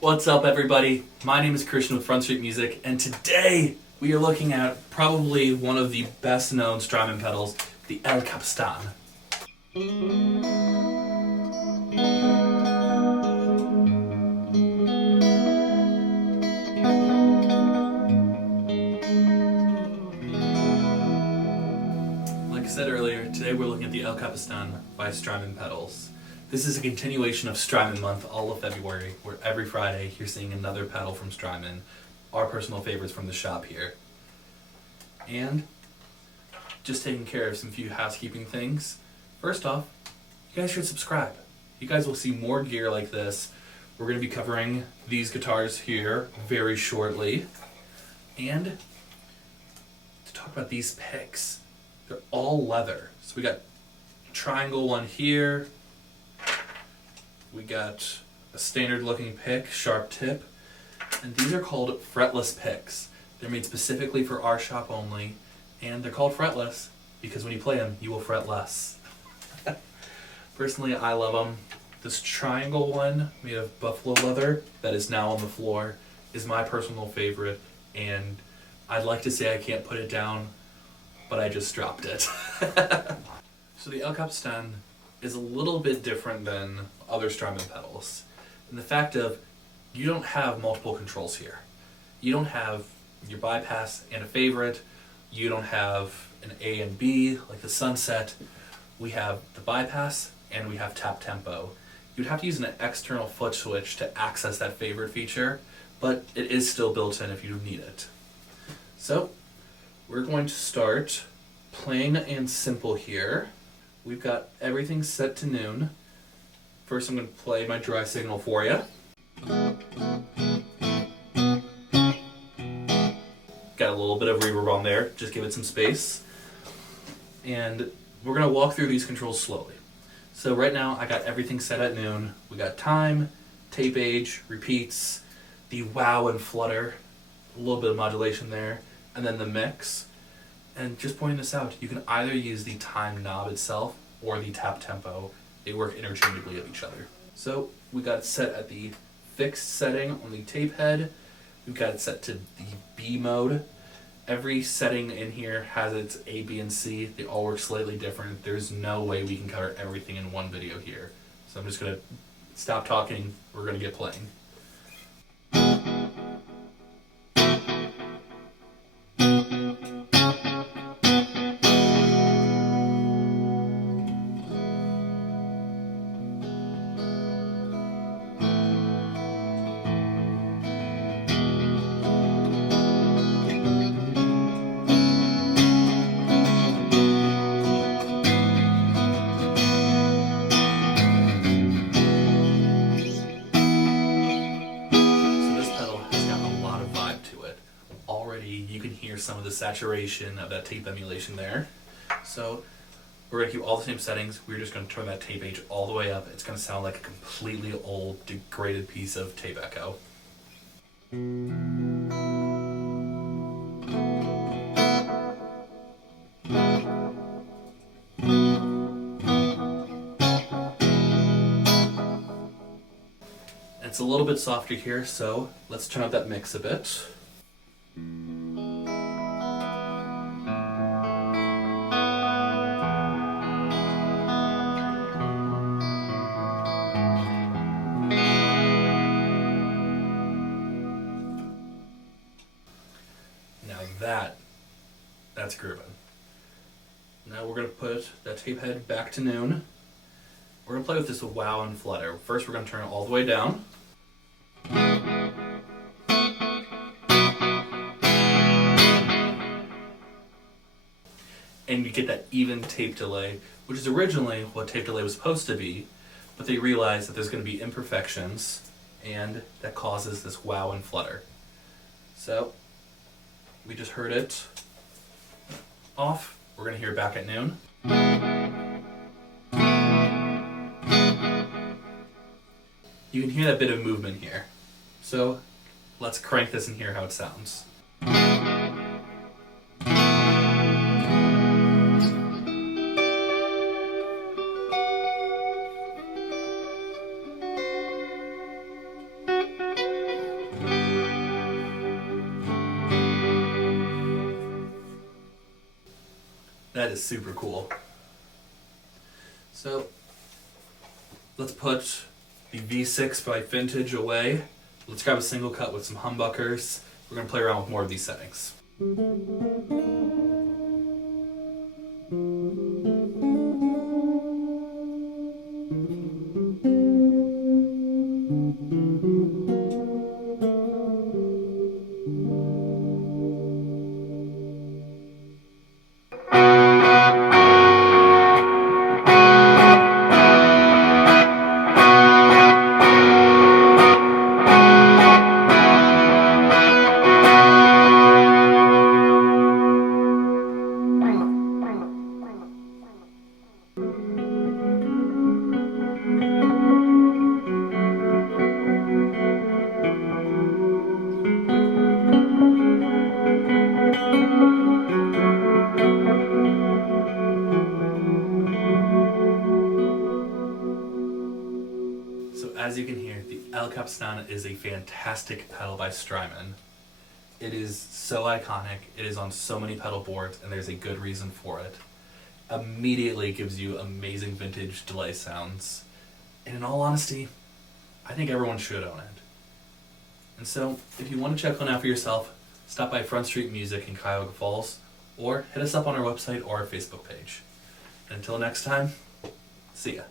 What's up, everybody? My name is Christian with Front Street Music, and today we are looking at probably one of the best known Strymon pedals, the Capistan. Like I said earlier, today we're looking at the Capistan by Strymon pedals. This is a continuation of Strymon month, all of February, where every Friday you're seeing another pedal from Strymon, our personal favorites from the shop here. And just taking care of some few housekeeping things. First off, you guys should subscribe. You guys will see more gear like this. We're going to be covering these guitars here very shortly. And to talk about these picks, they're all leather. So we got a triangle one here. We got a standard looking pick, sharp tip, and these are called fretless picks. They're made specifically for our shop only, and they're called fretless because when you play them, you will fret less. Personally, I love them. This triangle one, made of buffalo leather, that is now on the floor, is my personal favorite, and I'd like to say I can't put it down, but I just dropped it. So the Capistan is a little bit different than other Strymon pedals. And the fact of, you don't have multiple controls here. You don't have your bypass and a favorite. You don't have an A and B, like the Sunset. We have the bypass and we have tap tempo. You'd have to use an external foot switch to access that favorite feature, but it is still built in if you need it. So, we're going to start plain and simple here. We've got everything set to noon. First I'm going to play my dry signal for you. Got a little bit of reverb on there, just give it some space. And we're going to walk through these controls slowly. So right now I got everything set at noon. We got time, tape age, repeats, the wow and flutter, a little bit of modulation there, and then the mix. And just pointing this out, you can either use the time knob itself or the tap tempo. They work interchangeably with each other. So we got it set at the fixed setting on the tape head. We've got it set to the B mode. Every setting in here has its A, B, and C. They all work slightly different. There's no way we can cover everything in one video here. So I'm just going to stop talking. We're going to get playing. You can hear some of the saturation of that tape emulation there. So we're going to keep all the same settings. We're just going to turn that tape age all the way up. It's going to sound like a completely old, degraded piece of tape echo. It's a little bit softer here, so let's turn up that mix a bit. That's grooving. Now we're going to put that tape head back to noon. We're going to play with this with wow and flutter. First we're going to turn it all the way down. And you get that even tape delay, which is originally what tape delay was supposed to be, but they realized that there's going to be imperfections, and that causes this wow and flutter. So, we just heard it off. We're going to hear it back at noon. You can hear that bit of movement here. So let's crank this and hear how it sounds. That is super cool. So let's put the V6 by Vintage away. Let's grab a single cut with some humbuckers. We're going to play around with more of these settings. So as you can hear, the El Capistan is a fantastic pedal by Strymon. It is so iconic, it is on so many pedal boards, and there's a good reason for it. Immediately gives you amazing vintage delay sounds. And in all honesty, I think everyone should own it. And so, if you want to check one out for yourself, stop by Front Street Music in Cuyahoga Falls, or hit us up on our website or our Facebook page. Until next time, see ya.